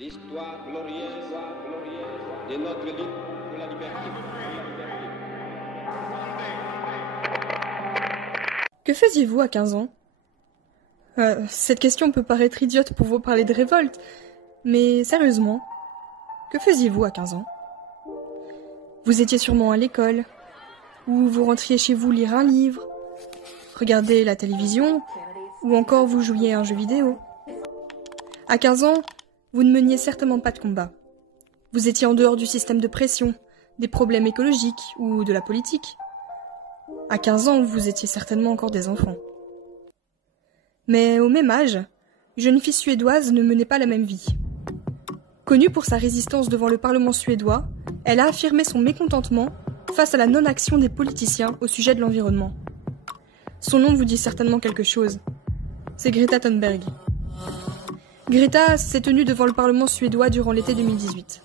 l'histoire glorieuse de notre lutte pour la liberté. Que faisiez-vous à 15 ans ? Cette question peut paraître idiote pour vous parler de révolte, mais sérieusement, que faisiez-vous à 15 ans ? Vous étiez sûrement à l'école, ou vous rentriez chez vous lire un livre, regarder la télévision, ou encore vous jouiez à un jeu vidéo. À 15 ans, vous ne meniez certainement pas de combat. Vous étiez en dehors du système de pression, des problèmes écologiques ou de la politique. À 15 ans, vous étiez certainement encore des enfants. Mais au même âge, une jeune fille suédoise ne menait pas la même vie. Connue pour sa résistance devant le Parlement suédois, elle a affirmé son mécontentement face à la non-action des politiciens au sujet de l'environnement. Son nom vous dit certainement quelque chose. C'est Greta Thunberg. Greta s'est tenue devant le Parlement suédois durant l'été 2018.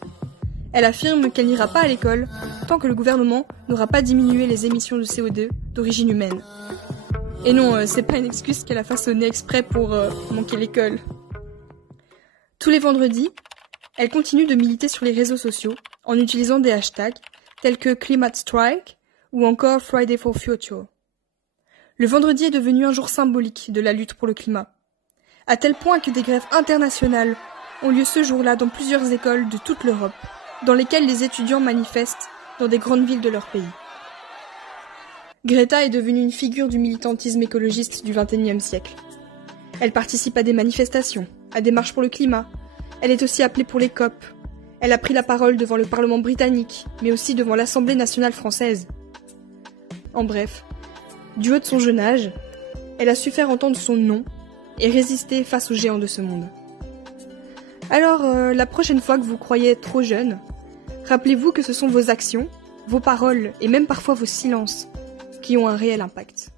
Elle affirme qu'elle n'ira pas à l'école tant que le gouvernement n'aura pas diminué les émissions de CO2 d'origine humaine. Et non, c'est pas une excuse qu'elle a façonnée exprès pour manquer l'école. Tous les vendredis, elle continue de militer sur les réseaux sociaux en utilisant des hashtags tels que Climate Strike ou encore Friday for Future. Le vendredi est devenu un jour symbolique de la lutte pour le climat, à tel point que des grèves internationales ont lieu ce jour-là dans plusieurs écoles de toute l'Europe, dans lesquelles les étudiants manifestent dans des grandes villes de leur pays. Greta est devenue une figure du militantisme écologiste du XXIe siècle. Elle participe à des manifestations, à des marches pour le climat. Elle est aussi appelée pour les COP. Elle a pris la parole devant le Parlement britannique, mais aussi devant l'Assemblée nationale française. En bref, du haut de son jeune âge, elle a su faire entendre son nom et résister face aux géants de ce monde. Alors, la prochaine fois que vous croyez être trop jeune, rappelez-vous que ce sont vos actions, vos paroles et même parfois vos silences qui ont un réel impact.